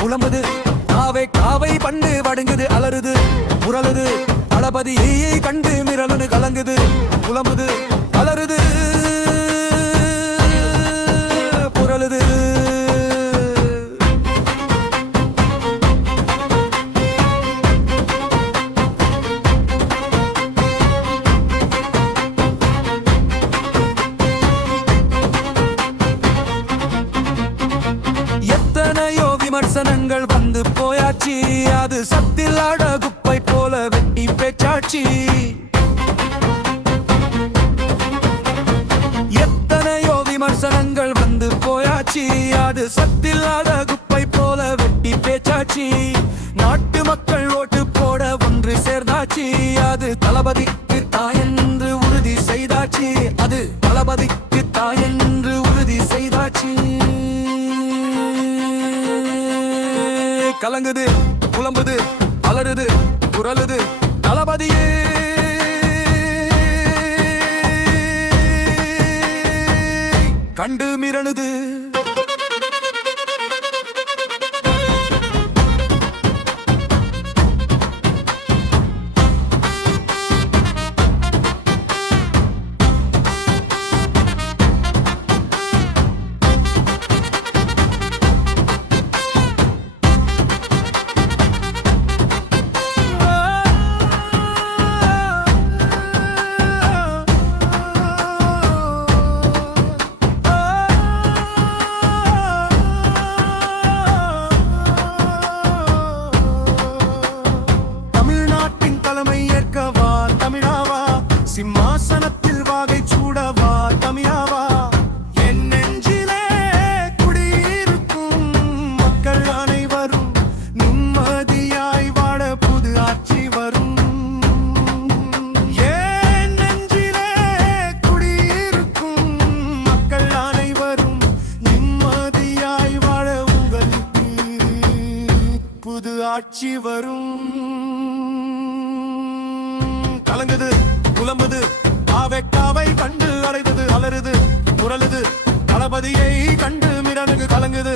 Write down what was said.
புலம்புது காவை காவை பண்ணு வடுங்குது அலறுது புரளுது தளபதியை கண்டு மிரளுன்னு கலங்குது புலம்புது அலறுது புரளுது எத்தனையோ விமர்சனங்கள் வந்து போயாச்சு அது சத்தில்லாட குப்பை போல வெட்டி பேச்சாச்சு எத்தனையோ விமர்சனங்கள் வந்து போயாச்சு அது சத்தில்லாத குப்பை போல வெட்டி பேச்சாச்சு நாட்டு மக்கள் ஓட்டு போட ஒன்று சேர்ந்தாச்சு அது தளபதிக்கு தாயென்று உறுதி செய்தாச்சு அது தளபதிக்கு தாயென்று உறுதி செய்தாச்சு கலங்குது புலம்புது அலறுது புரளுது தளபதியே கண்டு மிரளுது சிம்மாசனத்தில் வாகை சூடவா தமிழாவா என் நெஞ்சிலே குடியிருக்கும் மக்கள் அனைவரும் நிம்மதியாய் வாழ புது ஆட்சி வரும் என் நெஞ்சிலே குடியிருக்கும் மக்கள் அனைவரும் நிம்மதியாய் வாழ உங்களுக்கு புது ஆட்சி வரும் கலங்குது புலம்புது காவை கண்டு அலைவது அலறுது புரளுது தளபதியை கண்டு மிரனுக்கு கலங்குது